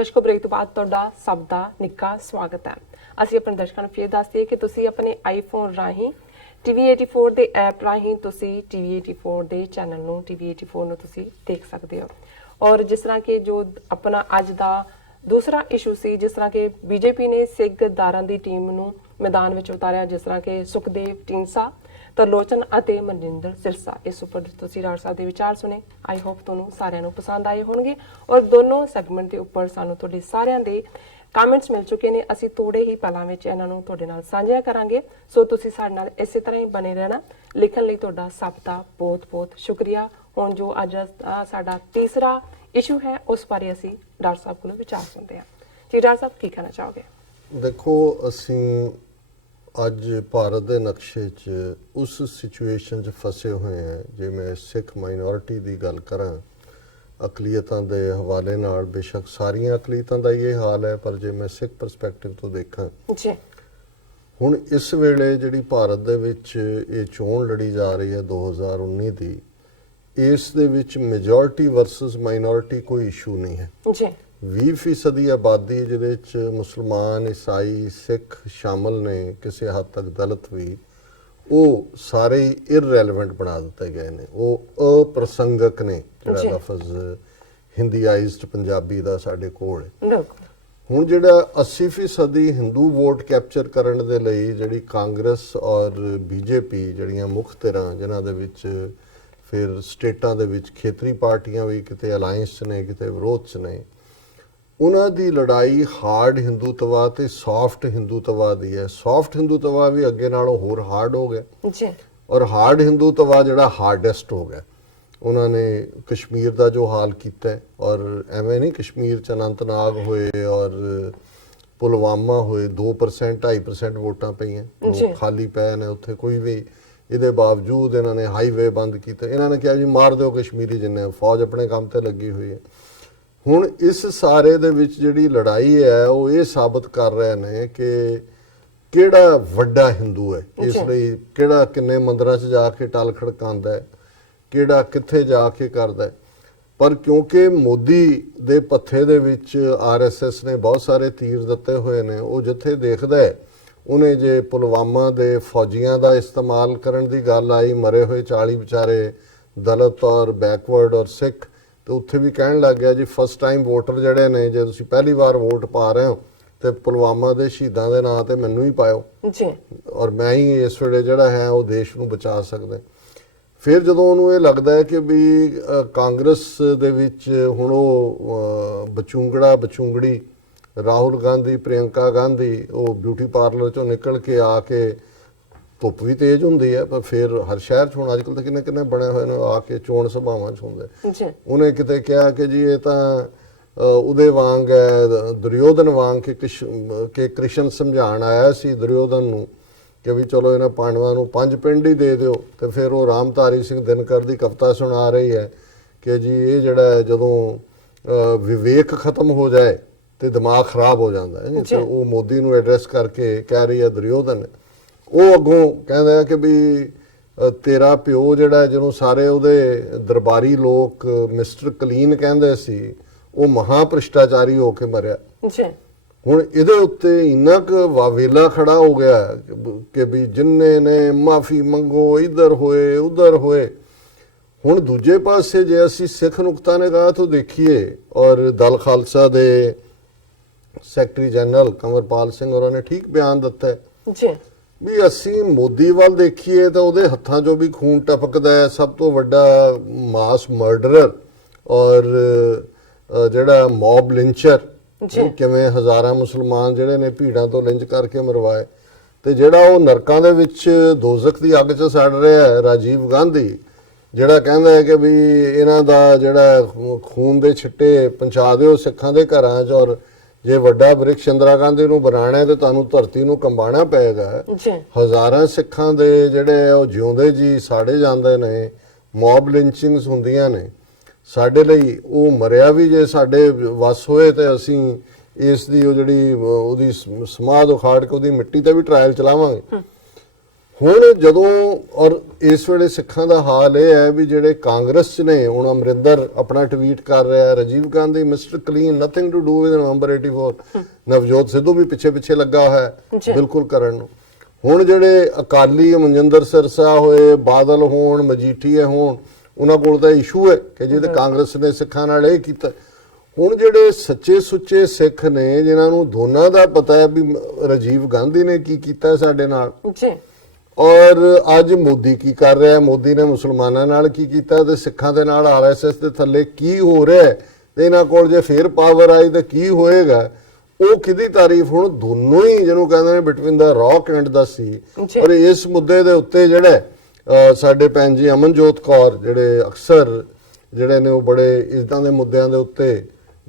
ਦਰਸ਼ਕੋ break ਤੋਂ ਬਾਅਦ ਤੁਹਾਡਾ ਸਭ ਦਾ ਨਿੱਘਾ ਸਵਾਗਤ ਹੈ। ਅਸੀਂ ਆਪਣੇ ਦਰਸ਼ਕਾਂ ਨੂੰ ਫਿਰ ਦੱਸ ਦਈਏ ਕਿ ਤੁਸੀਂ ਆਪਣੇ ਆਈਫੋਨ ਰਾਹੀਂ TV84 ਦੇ ਐਪ ਰਾਹੀਂ ਤੁਸੀਂ TV84 ਦੇ ਚੈਨਲ ਨੂੰ TV84 ਨੂੰ ਤੁਸੀਂ ਦੇਖ ਸਕਦੇ ਹੋ। ਔਰ ਜਿਸ ਤਰ੍ਹਾਂ ਕਿ ਜੋ ਆਪਣਾ ਅੱਜ ਦਾ ਦੂਸਰਾ ਇਸ਼ੂ ਸੀ, ਜਿਸ ਤਰ੍ਹਾਂ ਕਿ ਬੀਜੇਪੀ ਨੇ ਸਿੱਖ ਗद्दाਰਾਂ ਦੀ ਟੀਮ ਨੂੰ ਮੈਦਾਨ ਵਿੱਚ ਉਤਾਰਿਆ, ਜਿਸ ਤਰ੍ਹਾਂ ਕਿ ਸੁਖਦੇਵ ਢੀਂਡਸਾ, ਤਰਲੋਚਨ ਅਤੇ ਮਨਜਿੰਦਰ ਸਿਰਸਾ। ਇਸ ਉੱਪਰ ਤੁਸੀਂ ਡਾਕਟਰ ਸਾਹਿਬ ਦੇ ਵਿਚਾਰ ਸੁਣੇ। ਆਈ ਹੋਪ ਤੁਹਾਨੂੰ ਸਾਰਿਆਂ ਨੂੰ ਪਸੰਦ ਆਏ ਹੋਣਗੇ ਔਰ ਦੋਨੋਂ ਸੈਗਮੈਂਟ ਦੇ ਉੱਪਰ ਸਾਨੂੰ ਤੁਹਾਡੇ ਸਾਰਿਆਂ ਦੇ ਕਮੈਂਟਸ ਮਿਲ ਚੁੱਕੇ ਨੇ। ਅਸੀਂ ਥੋੜੇ ਹੀ ਪਲਾਂ ਵਿੱਚ ਇਹਨਾਂ ਨੂੰ ਤੁਹਾਡੇ ਨਾਲ ਸਾਂਝਾ ਕਰਾਂਗੇ, ਸੋ ਤੁਸੀਂ ਸਾਡੇ ਨਾਲ ਇਸੇ ਤਰ੍ਹਾਂ ਹੀ ਬਣੇ ਰਹਿਣਾ। ਲਿਖਣ ਲਈ ਤੁਹਾਡਾ ਸਭ ਦਾ ਬਹੁਤ-ਬਹੁਤ ਸ਼ੁਕਰੀਆ। ਹੁਣ ਜੋ ਅੱਜ ਦਾ ਸਾਡਾ ਤੀਸਰਾ ਇਸ਼ੂ ਹੈ, ਉਸ ਬਾਰੇ ਅਸੀਂ ਡਾਕਟਰ ਸਾਹਿਬ ਕੋਲੋਂ ਵਿਚਾਰ ਸੁਣਦੇ ਹਾਂ। ਜੀ ਡਾਕਟਰ ਸਾਹਿਬ, ਕੀ ਕਹਿਣਾ ਚਾਹੋਗੇ? ਦੇਖੋ, ਅਸੀਂ ਅੱਜ ਭਾਰਤ ਦੇ ਨਕਸ਼ੇ 'ਚ ਉਸ ਸਿਚੁਏਸ਼ਨ 'ਚ ਫਸੇ ਹੋਏ ਹਾਂ। ਜੇ ਮੈਂ ਸਿੱਖ ਮਾਈਨੋਰਿਟੀ ਦੀ ਗੱਲ ਕਰਾਂ, ਅਕਲੀਅਤਾਂ ਦੇ ਹਵਾਲੇ ਨਾਲ, ਬੇਸ਼ੱਕ ਸਾਰੀਆਂ ਅਕਲੀਅਤਾਂ ਦਾ ਇਹ ਹਾਲ ਹੈ, ਪਰ ਜੇ ਮੈਂ ਸਿੱਖ ਪਰਸਪੈਕਟਿਵ ਤੋਂ ਦੇਖਾਂ ਜੀ, ਹੁਣ ਇਸ ਵੇਲੇ ਜਿਹੜੀ ਭਾਰਤ ਦੇ ਵਿੱਚ ਇਹ ਚੋਣ ਲੜੀ ਜਾ ਰਹੀ ਹੈ 2019 ਦੀ, ਇਸ ਦੇ ਵਿੱਚ ਮੈਜੋਰਿਟੀ ਵਰਸਸ ਮਾਈਨੋਰਿਟੀ ਕੋਈ ਇਸ਼ੂ ਨਹੀਂ ਹੈ। ਜੀ, 20% ਆਬਾਦੀ ਜਿਹਦੇ 'ਚ ਮੁਸਲਮਾਨ, ਈਸਾਈ, ਸਿੱਖ ਸ਼ਾਮਲ ਨੇ, ਕਿਸੇ ਹੱਦ ਤੱਕ ਦਲਿਤ ਵੀ, ਉਹ ਸਾਰੇ ਇਰਰੈਲੇਵੈਂਟ ਬਣਾ ਦਿੱਤੇ ਗਏ ਨੇ। ਉਹ ਅਪ੍ਰਸੰਗਕ ਨੇ, ਜਿਹੜਾ ਲਫ਼ਜ਼ ਹਿੰਦੀਆਈਜ਼ਡ ਪੰਜਾਬੀ ਦਾ ਸਾਡੇ ਕੋਲ ਹੈ। ਹੁਣ ਜਿਹੜਾ 80% ਹਿੰਦੂ ਵੋਟ ਕੈਪਚਰ ਕਰਨ ਦੇ ਲਈ ਜਿਹੜੀ ਕਾਂਗਰਸ ਔਰ ਬੀਜੇਪੀ ਜਿਹੜੀਆਂ ਮੁੱਖ ਧਿਰਾਂ, ਜਿਨ੍ਹਾਂ ਦੇ ਵਿੱਚ ਫਿਰ ਸਟੇਟਾਂ ਦੇ ਵਿੱਚ ਖੇਤਰੀ ਪਾਰਟੀਆਂ ਵੀ ਕਿਤੇ ਅਲਾਇੰਸ 'ਚ ਨੇ, ਕਿਤੇ ਵਿਰੋਧ 'ਚ ਨੇ, ਉਹਨਾਂ ਦੀ ਲੜਾਈ ਹਾਰਡ ਹਿੰਦੂਤਵਾ ਤੇ ਸੌਫਟ ਹਿੰਦੂਤਵਾ ਦੀ ਹੈ। ਸੌਫਟ ਹਿੰਦੂਤਵਾ ਵੀ ਅੱਗੇ ਨਾਲੋਂ ਹੋਰ ਹਾਰਡ ਹੋ ਗਿਆ ਜੀ, ਔਰ ਹਾਰਡ ਹਿੰਦੂਤਵਾ ਜਿਹੜਾ ਹਾਰਡੈਸਟ ਹੋ ਗਿਆ। ਉਹਨਾਂ ਨੇ ਕਸ਼ਮੀਰ ਦਾ ਜੋ ਹਾਲ ਕੀਤਾ, ਔਰ ਐਵੇਂ ਨਹੀਂ ਕਸ਼ਮੀਰ 'ਚ ਅਨੰਤਨਾਗ ਹੋਏ ਔਰ ਪੁਲਵਾਮਾ ਹੋਏ, 2% 2.5% ਵੋਟਾਂ ਪਈਆਂ, ਖਾਲੀ ਪਏ ਨੇ ਉੱਥੇ ਕੋਈ ਵੀ। ਇਹਦੇ ਬਾਵਜੂਦ ਇਹਨਾਂ ਨੇ ਹਾਈਵੇ ਬੰਦ ਕੀਤੇ। ਇਹਨਾਂ ਨੇ ਕਿਹਾ ਜੀ ਮਾਰ ਦਿਓ ਕਸ਼ਮੀਰੀ ਜਿੰਨੇ, ਫੌਜ ਆਪਣੇ ਕੰਮ ਤੇ ਲੱਗੀ ਹੋਈ ਹੈ। ਹੁਣ ਇਸ ਸਾਰੇ ਦੇ ਵਿੱਚ ਜਿਹੜੀ ਲੜਾਈ ਹੈ, ਉਹ ਇਹ ਸਾਬਤ ਕਰ ਰਹੇ ਨੇ ਕਿ ਕਿਹੜਾ ਵੱਡਾ ਹਿੰਦੂ ਹੈ। ਇਸ ਲਈ ਕਿਹੜਾ ਕਿੰਨੇ ਮੰਦਰਾਂ 'ਚ ਜਾ ਕੇ ਟਲ ਖੜਕਾਉਂਦਾ ਹੈ, ਕਿਹੜਾ ਕਿੱਥੇ ਜਾ ਕੇ ਕਰਦਾ ਹੈ। ਪਰ ਕਿਉਂਕਿ ਮੋਦੀ ਦੇ ਪੱਥੇ ਦੇ ਵਿੱਚ RSS ਨੇ ਬਹੁਤ ਸਾਰੇ ਤੀਰ ਦਿੱਤੇ ਹੋਏ ਨੇ, ਉਹ ਜਿੱਥੇ ਦੇਖਦਾ ਹੈ, ਉਹਨੇ ਜੇ ਪੁਲਵਾਮਾ ਦੇ ਫੌਜੀਆਂ ਦਾ ਇਸਤੇਮਾਲ ਕਰਨ ਦੀ ਗੱਲ ਆਈ, ਮਰੇ ਹੋਏ 40 ਵਿਚਾਰੇ ਦਲਿਤ ਔਰ ਬੈਕਵਰਡ ਔਰ ਸਿੱਖ, ਤੇ ਉੱਥੇ ਵੀ ਕਹਿਣ ਲੱਗ ਗਿਆ ਜੀ ਫਸਟ ਟਾਈਮ ਵੋਟਰ ਜਿਹੜੇ ਨੇ, ਜੇ ਤੁਸੀਂ ਪਹਿਲੀ ਵਾਰ ਵੋਟ ਪਾ ਰਹੇ ਹੋ ਤੇ ਪੁਲਵਾਮਾ ਦੇ ਸ਼ਹੀਦਾਂ ਦੇ ਨਾਂ ਤੇ ਮੈਨੂੰ ਹੀ ਪਾਇਓ ਜੀ, ਔਰ ਮੈਂ ਹੀ ਇਸ ਵੇਲੇ ਜਿਹੜਾ ਹੈ ਉਹ ਦੇਸ਼ ਨੂੰ ਬਚਾ ਸਕਦਾ। ਫਿਰ ਜਦੋਂ ਉਹਨੂੰ ਇਹ ਲੱਗਦਾ ਹੈ ਕਿ ਵੀ ਕਾਂਗਰਸ ਦੇ ਵਿੱਚ ਹੁਣ ਉਹ ਬਚੂੰਗੜੀ ਰਾਹੁਲ ਗਾਂਧੀ, ਪ੍ਰਿਯੰਕਾ ਗਾਂਧੀ, ਉਹ ਬਿਊਟੀ ਪਾਰਲਰ ਚੋਂ ਨਿਕਲ ਕੇ ਆ ਕੇ, ਧੁੱਪ ਵੀ ਤੇਜ਼ ਹੁੰਦੀ ਹੈ ਪਰ ਫਿਰ ਹਰ ਸ਼ਹਿਰ 'ਚ ਹੁਣ ਅੱਜ ਕੱਲ੍ਹ ਤਾਂ ਕਿੰਨੇ ਬਣੇ ਹੋਏ ਨੇ, ਆ ਕੇ ਚੋਣ ਸਭਾਵਾਂ 'ਚ ਹੁੰਦੇ। ਉਹਨੇ ਕਿਤੇ ਕਿਹਾ ਕਿ ਜੀ ਇਹ ਤਾਂ ਉਹਦੇ ਵਾਂਗ ਹੈ, ਦੁਰਯੋਧਨ ਵਾਂਗ, ਕਿ ਕ੍ਰਿਸ਼ਨ ਸਮਝਾਉਣ ਆਇਆ ਸੀ ਦੁਰਯੋਧਨ ਨੂੰ ਕਿ ਵੀ ਚਲੋ ਇਹਨਾਂ ਪਾਂਡਵਾਂ ਨੂੰ 5 ਪਿੰਡ ਹੀ ਦੇ ਦਿਓ। ਤੇ ਫਿਰ ਉਹ ਰਾਮਧਾਰੀ ਸਿੰਘ ਦਿਨਕਰ ਦੀ ਕਵਿਤਾ ਸੁਣਾ ਰਹੀ ਹੈ ਕਿ ਜੀ ਇਹ ਜਿਹੜਾ ਹੈ, ਜਦੋਂ ਵਿਵੇਕ ਖਤਮ ਹੋ ਜਾਏ ਤੇ ਦਿਮਾਗ ਖਰਾਬ ਹੋ ਜਾਂਦਾ ਹੈ। ਤੇ ਉਹ ਮੋਦੀ ਨੂੰ ਐਡਰੈਸ ਕਰਕੇ ਕਹਿ ਰਹੀ ਹੈ ਦੁਰਯੋਧਨ। ਉਹ ਅੱਗੋਂ ਕਹਿੰਦਾ ਹੈ ਕਿ ਵੀ ਤੇਰਾ ਪਿਓ ਜਿਹੜਾ, ਜਿਹਨੂੰ ਸਾਰੇ ਉਹਦੇ ਦਰਬਾਰੀ ਲੋਕ ਮਿਸਟਰ ਕਲੀਨ ਕਹਿੰਦੇ ਸੀ, ਉਹ ਮਹਾ ਭ੍ਰਿਸ਼ਟਾਚਾਰੀ ਹੋ ਕੇ ਮਰਿਆ। ਹੁਣ ਇਹਦੇ ਉੱਤੇ ਇੰਨਾ ਕੁ ਵਾਵੇਲਾ ਖੜਾ ਹੋ ਗਿਆ ਕਿ ਵੀ ਜਿੰਨੇ ਨੇ ਮਾਫੀ ਮੰਗੋ, ਇੱਧਰ ਹੋਏ ਉੱਧਰ ਹੋਏ। ਹੁਣ ਦੂਜੇ ਪਾਸੇ ਜੇ ਅਸੀਂ ਸਿੱਖ ਨੁਕਤਾ ਨਿਗਾਹ ਤੋਂ ਦੇਖੀਏ, ਔਰ ਦਲ ਖਾਲਸਾ ਦੇ ਸੈਕਟਰੀ ਜਨਰਲ ਕੰਵਰਪਾਲ ਸਿੰਘ ਹੋਰਾਂ ਨੇ ਠੀਕ ਬਿਆਨ ਦਿੱਤਾ ਜੀ ਵੀ ਅਸੀਂ ਮੋਦੀ ਵੱਲ ਦੇਖੀਏ ਤਾਂ ਉਹਦੇ ਹੱਥਾਂ 'ਚੋਂ ਵੀ ਖੂਨ ਟਪਕਦਾ ਹੈ। ਸਭ ਤੋਂ ਵੱਡਾ ਮਾਸ ਮਰਡਰਰ ਔਰ ਜਿਹੜਾ ਮੌਬ ਲਿੰਚਰ, ਕਿਵੇਂ ਹਜ਼ਾਰਾਂ ਮੁਸਲਮਾਨ ਜਿਹੜੇ ਨੇ ਭੀੜਾਂ ਤੋਂ ਲਿੰਚ ਕਰਕੇ ਮਰਵਾਏ। ਤੇ ਜਿਹੜਾ ਉਹ ਨਰਕਾਂ ਦੇ ਵਿੱਚ ਦੋਜ਼ਖ ਦੀ ਅੱਗ 'ਚ ਸੜ ਰਿਹਾ ਹੈ, ਰਾਜੀਵ ਗਾਂਧੀ, ਜਿਹੜਾ ਕਹਿੰਦਾ ਹੈ ਕਿ ਵੀ ਇਹਨਾਂ ਦਾ ਜਿਹੜਾ ਖੂਨ ਦੇ ਛਿੱਟੇ ਪਹੁੰਚਾ ਦਿਓ ਸਿੱਖਾਂ ਦੇ ਘਰਾਂ 'ਚ, ਔਰ ਜੇ ਵੱਡਾ ਬ੍ਰਿਕਸ਼ ਇੰਦਰਾ ਗਾਂਧੀ ਨੂੰ ਬਣਾਉਣਾ ਤੇ ਤੁਹਾਨੂੰ ਧਰਤੀ ਨੂੰ ਕੰਬਾਣਾ ਪਏਗਾ। ਹਜ਼ਾਰਾਂ ਸਿੱਖਾਂ ਦੇ ਜਿਹੜੇ ਉਹ ਜਿਉਂਦੇ ਜੀ ਸਾੜੇ ਜਾਂਦੇ ਨੇ, ਮੌਬ ਲਿੰਚਿੰਗਸ ਹੁੰਦੀਆਂ ਨੇ। ਸਾਡੇ ਲਈ ਉਹ ਮਰਿਆ ਵੀ ਜੇ ਸਾਡੇ ਵਸ ਹੋਏ ਤੇ ਅਸੀਂ ਇਸ ਦੀ ਉਹ ਜਿਹੜੀ ਉਹਦੀ ਸਮਾਧ ਉਖਾੜ ਕੇ ਉਹਦੀ ਮਿੱਟੀ ਤੇ ਵੀ ਟਰਾਇਲ ਚਲਾਵਾਂਗੇ। ਹੁਣ ਜਦੋਂ ਔਰ ਇਸ ਵੇਲੇ ਸਿੱਖਾਂ ਦਾ ਹਾਲ ਇਹ ਹੈ ਵੀ ਜਿਹੜੇ ਕਾਂਗਰਸ 'ਚ ਨੇ, ਹੁਣ ਅਮਰਿੰਦਰ ਆਪਣਾ ਟਵੀਟ ਕਰ ਰਿਹਾ, Rajiv Gandhi mister clean, nothing to do with November 84, Navjot Sidhu ਵੀ ਪਿੱਛੇ ਲੱਗਾ ਹੋਇਆ ਹੈ ਬਿਲਕੁਲ ਕਰਨ ਨੂੰ। ਹੁਣ ਜਿਹੜੇ ਅਕਾਲੀ ਮਨਜਿੰਦਰ ਸਿਰਸਾ ਹੋਏ, ਬਾਦਲ ਹੋਣ, ਮਜੀਠੀਆ ਹੋਣ, ਉਹਨਾਂ ਕੋਲ ਤਾਂ ਇਸ਼ੂ ਹੈ ਕਿ ਜਿਹਦੇ ਕਾਂਗਰਸ ਨੇ ਸਿੱਖਾਂ ਨਾਲ ਇਹ ਕੀਤਾ। ਹੁਣ ਜਿਹੜੇ ਸੱਚੇ ਸੁੱਚੇ ਸਿੱਖ ਨੇ, ਜਿਨ੍ਹਾਂ ਨੂੰ ਦੋਨਾਂ ਦਾ ਪਤਾ ਹੈ ਵੀ ਰਾਜੀਵ ਗਾਂਧੀ ਨੇ ਕੀ ਕੀਤਾ ਸਾਡੇ ਨਾਲ ਜੀ, ਔਰ ਅੱਜ ਮੋਦੀ ਕੀ ਕਰ ਰਿਹਾ, ਮੋਦੀ ਨੇ ਮੁਸਲਮਾਨਾਂ ਨਾਲ ਕੀ ਕੀਤਾ ਤੇ ਸਿੱਖਾਂ ਦੇ ਨਾਲ ਆਰਐਸਐਸ ਦੇ ਥੱਲੇ ਕੀ ਹੋ ਰਿਹਾ ਹੈ, ਤੇ ਇਹਨਾਂ ਕੋਲ ਜੇ ਫੇਰ ਪਾਵਰ ਆਈ ਤਾਂ ਕੀ ਹੋਏਗਾ, ਉਹ ਕਿਹਦੀ ਤਾਰੀਫ। ਹੁਣ ਦੋਨੋਂ ਹੀ ਜਿਹਨੂੰ ਕਹਿੰਦੇ ਨੇ ਬਿਟਵੀਨ ਦਾ ਰੌਕ ਐਂਡ ਦਾ ਸੀ। ਔਰ ਇਸ ਮੁੱਦੇ ਦੇ ਉੱਤੇ ਜਿਹੜੇ ਸਾਡੇ ਭੈਣ ਜੀ ਅਮਨਜੋਤ ਕੌਰ, ਜਿਹੜੇ ਅਕਸਰ ਜਿਹੜੇ ਨੇ ਉਹ ਬੜੇ ਇਦਾਂ ਦੇ ਮੁੱਦਿਆਂ ਦੇ ਉੱਤੇ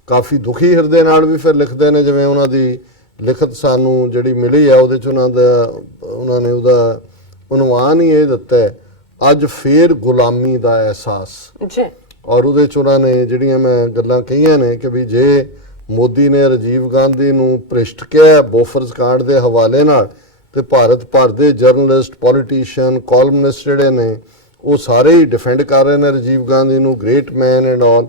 ਕਾਫੀ ਦੁਖੀ ਹਿਰਦੇ ਨਾਲ ਵੀ ਫਿਰ ਲਿਖਦੇ ਨੇ, ਜਿਵੇਂ ਉਹਨਾਂ ਦੀ ਲਿਖਤ ਸਾਨੂੰ ਜਿਹੜੀ ਮਿਲੀ ਆ ਉਹਦੇ 'ਚ ਉਹਨਾਂ ਨੇ ਉਹਦਾ ਉਨਵਾਨ ਹੀ ਇਹ ਦਿੱਤਾ ਹੈ, ਅੱਜ ਫੇਰ ਗੁਲਾਮੀ ਦਾ ਅਹਿਸਾਸ। ਜੀ, ਔਰ ਉਹਦੇ 'ਚ ਉਹਨਾਂ ਨੇ ਜਿਹੜੀਆਂ ਮੈਂ ਗੱਲਾਂ ਕਹੀਆਂ ਨੇ ਕਿ ਵੀ ਜੇ ਮੋਦੀ ਨੇ ਰਾਜੀਵ ਗਾਂਧੀ ਨੂੰ ਭ੍ਰਿਸ਼ਟ ਕਿਹਾ ਬੋਫਰਸ ਕਾਂਡ ਦੇ ਹਵਾਲੇ ਨਾਲ, ਤੇ ਭਾਰਤ ਭਰ ਦੇ ਜਰਨਲਿਸਟ, ਪੋਲੀਟੀਸ਼ੀਅਨ, ਕਾਲਮਨਿਸਟ ਜਿਹੜੇ ਨੇ ਉਹ ਸਾਰੇ ਹੀ ਡਿਫੈਂਡ ਕਰ ਰਹੇ ਨੇ ਰਾਜੀਵ ਗਾਂਧੀ ਨੂੰ, ਗ੍ਰੇਟ ਮੈਨ ਐਂਡ ਆਲ।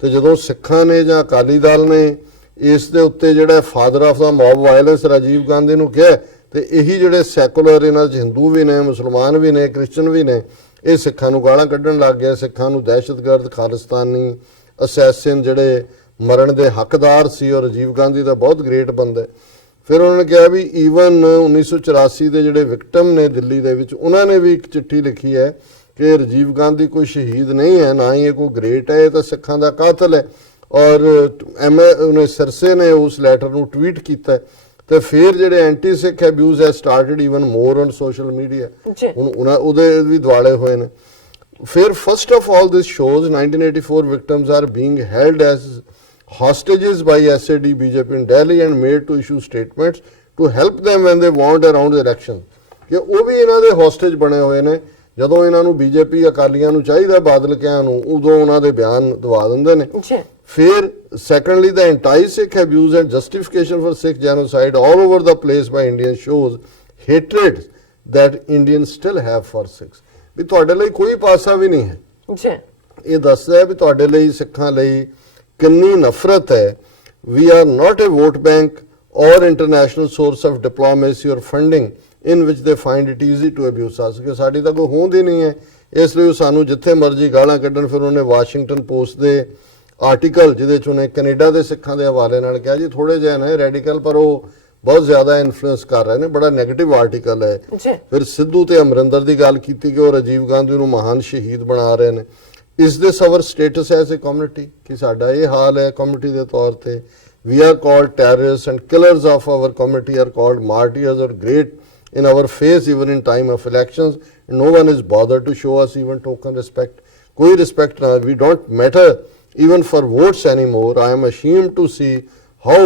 ਤੇ ਜਦੋਂ ਸਿੱਖਾਂ ਨੇ ਜਾਂ ਅਕਾਲੀ ਦਲ ਨੇ ਇਸ ਦੇ ਉੱਤੇ ਜਿਹੜਾ father of the mob violence Rajiv Gandhi ਨੂੰ ਕਿਹਾ, ਤੇ ਇਹੀ ਜਿਹੜੇ ਸੈਕੂਲਰ, ਇਹਨਾਂ 'ਚ ਹਿੰਦੂ ਵੀ ਨੇ, ਮੁਸਲਮਾਨ ਵੀ ਨੇ, ਕ੍ਰਿਸਚਨ ਵੀ ਨੇ, ਇਹ ਸਿੱਖਾਂ ਨੂੰ ਗਾਲਾਂ ਕੱਢਣ ਲੱਗ ਗਿਆ, ਸਿੱਖਾਂ ਨੂੰ ਦਹਿਸ਼ਤਗਰਦ, ਖਾਲਿਸਤਾਨੀ, ਅਸੈਸਿਨ ਜਿਹੜੇ ਮਰਨ ਦੇ ਹੱਕਦਾਰ ਸੀ, ਔਰ ਰਾਜੀਵ ਗਾਂਧੀ ਦਾ ਬਹੁਤ ਗ੍ਰੇਟ ਬੰਦਾ। ਫਿਰ ਉਹਨਾਂ ਨੇ ਕਿਹਾ ਵੀ ਈਵਨ 1984 ਦੇ ਜਿਹੜੇ ਵਿਕਟਮ ਨੇ ਦਿੱਲੀ ਦੇ ਵਿੱਚ, ਉਹਨਾਂ ਨੇ ਵੀ ਇੱਕ ਚਿੱਠੀ ਲਿਖੀ ਹੈ ਕਿ ਰਾਜੀਵ ਗਾਂਧੀ ਕੋਈ ਸ਼ਹੀਦ ਨਹੀਂ ਹੈ, ਨਾ ਹੀ ਇਹ ਕੋਈ ਗ੍ਰੇਟ ਹੈ, ਇਹ ਤਾਂ ਸਿੱਖਾਂ ਦਾ ਕਾਤਲ ਹੈ। ਔਰ ਉਹਨੇ ਸਿਰਸੇ ਨੇ ਉਸ ਲੈਟਰ ਨੂੰ ਟਵੀਟ ਕੀਤਾ। ਤੇ ਫਿਰ ਜਿਹੜੇ ਐਂਟੀ ਸਿੱਖ ਅਬਿਊਜ਼ ਹੈ started even more on social media, ਹੁਣ ਉਹਦੇ ਵੀ ਦਿਵਾਲੇ ਹੋਏ ਨੇ। ਫਿਰ first of all this shows 1984 victims R being held as hostages by SAD BJP in Delhi and made to issue statements to help them when they want around the election, ਕਿ ਉਹ ਵੀ ਇਹਨਾਂ ਦੇ hostage ਬਣੇ ਹੋਏ ਨੇ। ਜਦੋਂ ਇਹਨਾਂ ਨੂੰ ਬੀਜੇਪੀ ਅਕਾਲੀਆਂ ਨੂੰ ਚਾਹੀਦਾ ਬਾਦਲ ਕਿਆਂ ਨੂੰ, ਉਦੋਂ ਉਹਨਾਂ ਦੇ ਬਿਆਨ ਦਵਾ ਦਿੰਦੇ ਨੇ। ਫਿਰ secondly the anti-Sikh abuse and justification for Sikh genocide all over the place by Indians shows hatred that Indians still have for Sikhs, ਵੀ ਤੁਹਾਡੇ ਲਈ ਕੋਈ ਪਾਸਾ ਵੀ ਨਹੀਂ ਹੈ। ਇਹ ਦੱਸਦਾ ਹੈ ਵੀ ਤੁਹਾਡੇ ਲਈ ਸਿੱਖਾਂ ਲਈ ਕਿੰਨੀ ਨਫ਼ਰਤ ਹੈ। We are not a vote bank or international source of diplomacy or funding in which they find it easy to abuse us, ਕਿ ਸਾਡੀ ਤਾਂ ਕੋਈ ਹੋਂਦ ਹੀ ਨਹੀਂ ਹੈ, ਇਸ ਲਈ ਉਹ ਸਾਨੂੰ ਜਿੱਥੇ ਮਰਜ਼ੀ ਗਾਲਾਂ ਕੱਢਣ। ਫਿਰ ਉਹਨੇ ਵਾਸ਼ਿੰਗਟਨ ਪੋਸਟ ਦੇ ਆਰਟੀਕਲ ਜਿਹਦੇ 'ਚ ਉਹਨੇ ਕੈਨੇਡਾ ਦੇ ਸਿੱਖਾਂ ਦੇ ਹਵਾਲੇ ਨਾਲ ਕਿਹਾ ਜੀ ਥੋੜੇ ਜਿਹੇ ਨੇ ਰੈਡੀਕਲ, ਪਰ ਉਹ ਬਹੁਤ ਜ਼ਿਆਦਾ ਇਨਫਲੂਐਂਸ ਕਰ ਰਹੇ ਨੇ, ਬੜਾ ਨੈਗੇਟਿਵ ਆਰਟੀਕਲ ਹੈ। ਫਿਰ ਸਿੱਧੂ ਤੇ ਅਮਰਿੰਦਰ ਦੀ ਗੱਲ ਕੀਤੀ ਕਿ ਉਹ ਰਾਜੀਵ ਗਾਂਧੀ ਨੂੰ ਮਹਾਨ ਸ਼ਹੀਦ ਬਣਾ ਰਹੇ ਨੇ। Is this our status as a community? कि साडा ये हाल है community दे तौर ते, we are called terrorists and killers of our community are called martyrs or great in our face even in time of elections, and no one is bothered to show us even token respect. कोई respect ना, we don't matter even for votes anymore. I am ashamed to see how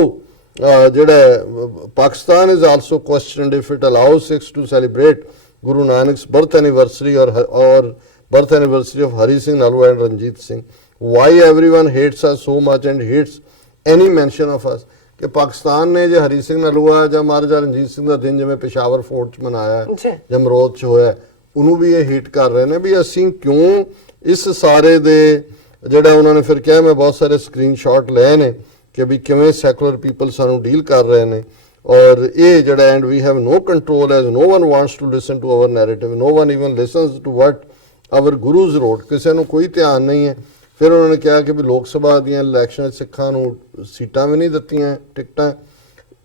Pakistan is also questioned if it allows Sikhs to celebrate Guru Nanak's birth anniversary or birth anniversary of Hari Singh Nalwa and Ranjit Singh. Why everyone hates us so much and hates any mention of us? कि पाकिस्तान ने जो हरी सिंह नलूआ ਜਾਂ ਮਹਾਰਾਜਾ ਰਣਜੀਤ ਸਿੰਘ ਦਾ ਦਿਨ ਜਿਵੇਂ Peshawar fort 'ਚ ਮਨਾਇਆ, ਜਮਰੋਦ 'ਚ ਹੋਇਆ, ਉਹਨੂੰ ਵੀ ਇਹ ਹੀਟ ਕਰ ਰਹੇ ਨੇ ਵੀ ਅਸੀਂ ਕਿਉਂ ਇਸ ਸਾਰੇ ਦੇ ਜਿਹੜਾ ਉਹਨਾਂ ਨੇ ਫਿਰ ਕਿਹਾ, ਮੈਂ ਬਹੁਤ ਸਾਰੇ ਸਕਰੀਨਸ਼ਾਟ ਲਏ ਨੇ ਕਿ ਵੀ ਕਿਵੇਂ ਸੈਕੂਲਰ ਪੀਪਲ ਸਾਨੂੰ ਡੀਲ ਕਰ ਰਹੇ ਨੇ। ਔਰ ਇਹ ਜਿਹੜਾ and we have no control as no one wants to listen to our narrative, no one even listens to what our gurus wrote, ਕਿਸੇ ਨੂੰ ਕੋਈ ਧਿਆਨ ਨਹੀਂ ਹੈ। ਫਿਰ ਉਹਨਾਂ ਨੇ ਕਿਹਾ ਕਿ ਵੀ ਲੋਕ ਸਭਾ ਦੀਆਂ ਇਲੈਕਸ਼ਨ ਸਿੱਖਾਂ ਨੂੰ ਸੀਟਾਂ ਵੀ ਨਹੀਂ ਦਿੱਤੀਆਂ, ਟਿਕਟਾਂ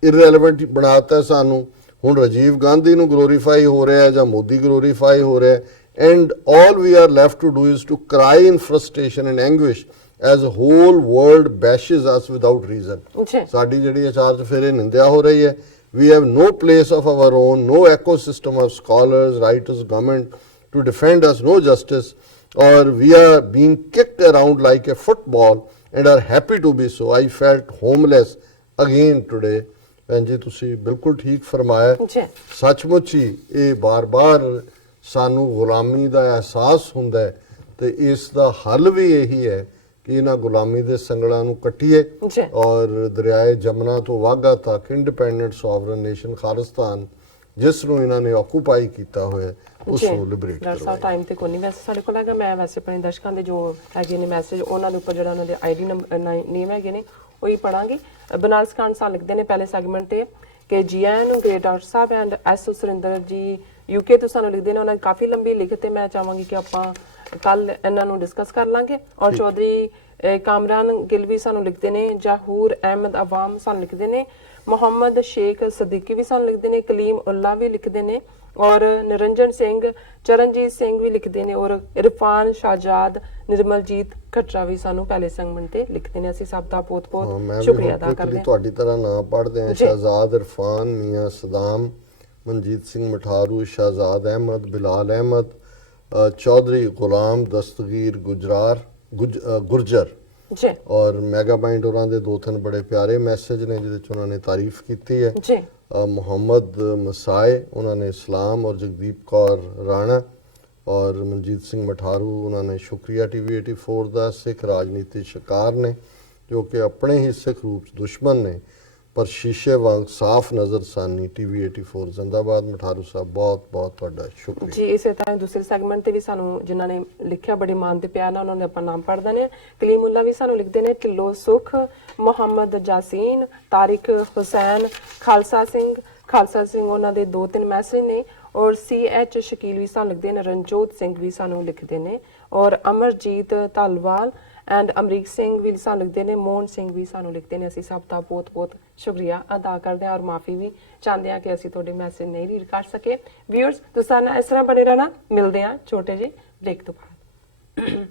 ਇਰਰੈਲੇਵੈਂਟ ਬਣਾਤਾ ਸਾਨੂੰ। ਹੁਣ ਰਾਜੀਵ ਗਾਂਧੀ ਨੂੰ ਗਲੋਰੀਫਾਈ ਹੋ ਰਿਹਾ ਜਾਂ ਮੋਦੀ ਗਲੋਰੀਫਾਈ ਹੋ ਰਿਹਾ, and all we are left to do is to cry in frustration and anguish as whole world bashes us without reason. ਸਾਡੀ ਜਿਹੜੀ ਆਚਾਰ 'ਚ ਫਿਰ ਇਹ ਨਿੰਦਿਆ ਹੋ ਰਹੀ ਹੈ। We have no place of our own, no ecosystem of scholars, writers, government to defend us, no justice, or we are being kicked around like a football and are happy to be so. I felt homeless again today. ਭੈਣ ਜੀ ਤੁਸੀਂ ਬਿਲਕੁਲ ਠੀਕ ਫਰਮਾਇਆ, ਸੱਚਮੁੱਚ ਹੀ ਇਹ ਬਾਰ-ਬਾਰ ਸਾਨੂੰ ਗੁਲਾਮੀ ਦਾ ਅਹਿਸਾਸ ਹੁੰਦਾ ਹੈ, ਤੇ ਇਸ ਦਾ ਹੱਲ ਵੀ ਇਹੀ ਹੈ ਕਿ ਇਹਨਾਂ ਗੁਲਾਮੀ ਦੇ ਸੰਗਲਾਂ ਨੂੰ ਕੱਟੀਏ ਔਰ ਦਰਿਆਏ ਜਮਨਾ ਤੋਂ ਵਾਘਾ ਤੱਕ ਇੰਡੀਪੈਂਡੈਂਟ ਸੋਵਰਨ ਨੇਸ਼ਨ ਖਾਲਿਸਤਾਨ ਜਿਸ ਨੂੰ ਇਹਨਾਂ ਨੇ ਆਕੂਪਾਈ ਕੀਤਾ ਹੋਇਆ ਉਸ ਨੂੰ ਲਿਬਰੇਟ ਡਾਕਟਰ ਸਾਹਿਬ ਕਰਵਾਇਆ। ਟਾਈਮ ਤੇ ਕੋਈ ਨਹੀਂ, ਵੈਸੇ ਸਾਡੇ ਕੋਲ ਹੈਗਾ, ਮੈਂ ਵੈਸੇ ਆਪਣੇ ਦਰਸ਼ਕਾਂ ਦੇ ਜੋ ਹੈਗੇ ਨੇ ਮੈਸੇਜ ਉਹਨਾਂ ਦੇ ਉੱਪਰ ਜਿਹੜਾ ਉਹਨਾਂ ਦੇ ਆਈਡੀ ਨੇਮ ਹੈਗੇ ਨੇ ਉਹੀ ਪੜਾਂਗੇ। ਬਨਾਰਸ ਖਾਨ ਸਾਹਿਬ ਲਿਖਦੇ ਨੇ ਪਹਿਲੇ ਸੈਗਮੈਂਟ ਤੇ ਕਿ ਜੀ ਆਇਆਂ ਨੂੰ great doctor Sahib and S Surinder ਜੀ ਯੂਕੇ ਤੋਂ ਸਾਨੂੰ ਲਿਖਦੇ ਨੇ, ਉਹਨਾਂ ਦੀ ਕਾਫੀ ਲੰਬੀ ਲਿਖਤ ਤੇ ਮੈਂ ਚਾਹਾਂਗੀ ਕਿ ਆਪਾਂ ਕੱਲ ਇਹਨਾਂ ਨੂੰ ਡਿਸਕਸ ਕਰ ਲਾਂਗੇ। ਔਰ ਚੌਧਰੀ ਕਾਮਰਾਨ ਗਿਲ ਵੀ ਸਾਨੂੰ ਲਿਖਦੇ ਨੇ, ਜਹੂਰ ਅਹਿਮਦ ਅਵਾਮ ਸਾਨੂੰ ਲਿਖਦੇ ਨੇ, ਮੁਹੰਮਦ ਸ਼ੇਖ ਸਦੀਕੀ ਵੀ ਸਾਨੂੰ ਲਿਖਦੇ ਨੇ, ਕਲੀਮ ਉੱਲਾ ਵੀ ਲਿਖਦੇ ਨੇ, ਔਰ ਨਿਰੰਜਨ ਸਿੰਘ, ਚਰਨਜੀਤ ਸਿੰਘ ਵੀ ਲਿਖਦੇ ਨੇ, ਔਰ ਇਰਫਾਨ ਸ਼ਾਹਜਾਦ, ਨਿਰਮਲਜੀਤ ਖੱਟਰਾ ਵੀ ਸਾਨੂੰ ਪਹਿਲੇ ਸੈਗਮੈਂਟ ਤੇ ਲਿਖਦੇ ਨੇ। ਅਸੀਂ ਸਭ ਦਾ ਬਹੁਤ-ਬਹੁਤ ਸ਼ੁਕਰੀਆ ਅਦਾ ਕਰਦੇ ਹਾਂ। ਤੁਹਾਡੀ ਤਰ੍ਹਾਂ ਨਾਮ ਪੜ੍ਹਦੇ ਹਾਂ, ਸ਼ਹਿਜ਼ਾਦ ਇਰਫਾਨ, ਮੀਆਂ ਸਦਾਮ, ਮਨਜੀਤ ਸਿੰਘ ਮਠਾਰੂ, ਸ਼ਹਿਜ਼ਾਦ ਅਹਿਮਦ, ਬਿਲਾਲ ਅਹਿਮਦ, ਚੌਧਰੀ ਗੁਲਾਮ ਦਸਤਗੀਰ ਗੁਰਜਰ ਜੀ ਔਰ ਮੈਗਾਬਾਈਂਡ ਉਹਨਾਂ ਦੇ 2-3 ਬੜੇ ਪਿਆਰੇ ਮੈਸੇਜ ਨੇ ਜਿਹਦੇ ਚ ਉਹਨਾਂ ਨੇ ਤਾਰੀਫ ਕੀਤੀ ਹੈ। ਜੀ ਮੁਹੰਮਦ ਮਸਾਏ ਉਹਨਾਂ ਨੇ ਇਸਲਾਮ, ਔਰ ਜਗਦੀਪ ਕੌਰ ਰਾਣਾ ਔਰ ਮਨਜੀਤ ਸਿੰਘ ਮਠਾਰੂ ਉਹਨਾਂ ਨੇ ਸ਼ੁਕਰੀਆ ਟੀਵੀ 84 ਦਾ। ਸਿੱਖ ਰਾਜਨੀਤੀ ਸ਼ਿਕਾਰ ਨੇ ਜੋ ਕਿ ਆਪਣੇ ਹੀ ਸਿੱਖ ਰੂਪ ਚ ਦੁਸ਼ਮਣ ਨੇ ਪਰ ਸ਼ੀਸ਼ੇ ਵਾਂਗ ਸਾਫ਼ ਨਜ਼ਰ ਸਾਨੀ ਟੀਵੀ 84 ਜ਼ਿੰਦਾਬਾਦ। ਮਠਾਰੂ ਸਾਹਿਬ ਬਹੁਤ ਬਹੁਤ ਤੁਹਾਡਾ ਸ਼ੁਕਰੀਆ ਜੀ। ਇਸੇ ਤਰ੍ਹਾਂ ਦੂਸਰੇ ਸੈਗਮੈਂਟ ਤੇ ਵੀ ਸਾਨੂੰ ਜਿਨ੍ਹਾਂ ਨੇ ਲਿਖਿਆ ਬੜੇ ਮਾਣ ਤੇ ਪਿਆਰ ਨਾਲ ਉਹਨਾਂ ਦੇ ਆਪਾਂ ਨਾਮ ਪੜ੍ਹਦੇ ਨੇ। ਕਲੀਮੁੱਲਾ ਵੀ ਸਾਨੂੰ ਲਿਖਦੇ ਨੇ, ਢਿੱਲੋਂ ਸੁਖ, ਮੁਹੰਮਦ ਜਾਸੀਨ, ਤਾਰਿਕ ਹੁਸੈਨ, ਖਾਲਸਾ ਸਿੰਘ ਉਹਨਾਂ ਦੇ 2-3 ਮੈਸੇਜ ਨੇ, ਔਰ CH ਸ਼ਕੀਲ ਵੀ ਸਾਨੂੰ ਲਿਖਦੇ ਨੇ, ਰਣਜੋਤ ਸਿੰਘ ਵੀ ਸਾਨੂੰ ਲਿਖਦੇ ਨੇ, ਔਰ ਅਮਰਜੀਤ ਧਾਲਵਾਲ ਐਂਡ ਅਮਰੀਕ ਸਿੰਘ ਵੀ ਸਾਨੂੰ ਲਿਖਦੇ ਨੇ, ਮੋਹਨ ਸਿੰਘ ਵੀ ਸਾਨੂੰ ਲਿਖਦੇ ਨੇ। ਅਸੀਂ ਸਭ ਦਾ ਬਹੁਤ-ਬਹੁਤ ਸ਼ੁਕਰੀਆ ਅਦਾ ਕਰਦੇ ਹਾਂ ਔਰ ਮਾਫੀ ਵੀ ਚਾਹੁੰਦੇ ਹਾਂ ਕਿ ਅਸੀਂ ਤੁਹਾਡੇ ਮੈਸੇਜ ਨਹੀਂ ਰੀਡ ਕਰ ਸਕੇ। ਵਿਊਅਰਸ ਤੁਸੀਂ ਇਸ ਤਰ੍ਹਾਂ ਬਣੇ ਰਹਿਣਾ, ਮਿਲਦੇ ਹਾਂ ਛੋਟੇ ਜਿਹੇ ਬ੍ਰੇਕ ਤੋਂ ਬਾਅਦ।